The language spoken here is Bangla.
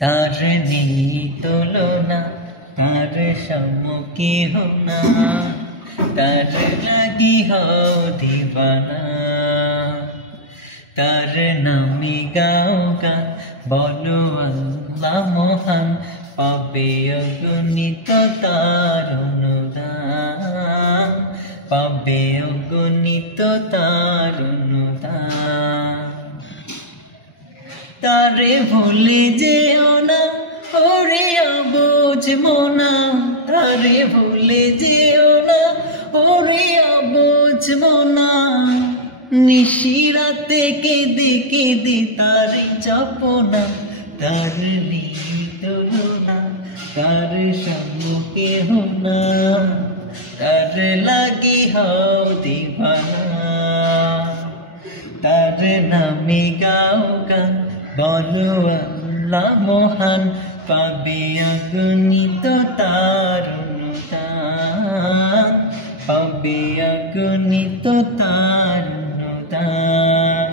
তার নেই তুলনা, তার সমকেহ না, তার লাগি হও দিবানা। তার নামে গাও গান, বলো আল্লাহ মহান, পাবে অগণিত তার অনুদান, পাবে অগণিত তার অনুদান। তারে ভুলে যেও না ওরে অবুঝ মনা, তারে ভুলে যেও না ওরে অবুঝ মনা। নিশিরাতে কেঁদে কেঁদে তারে জপনা, তার নেই তুলনা, তার সমকেহ না, তার লাগি হও দিবানা। তার নামে গাও গান, বলো আল্লাহ মহান, পাবে অগণিত তার অনুদান, পাবে অগণিত তার অনুদান।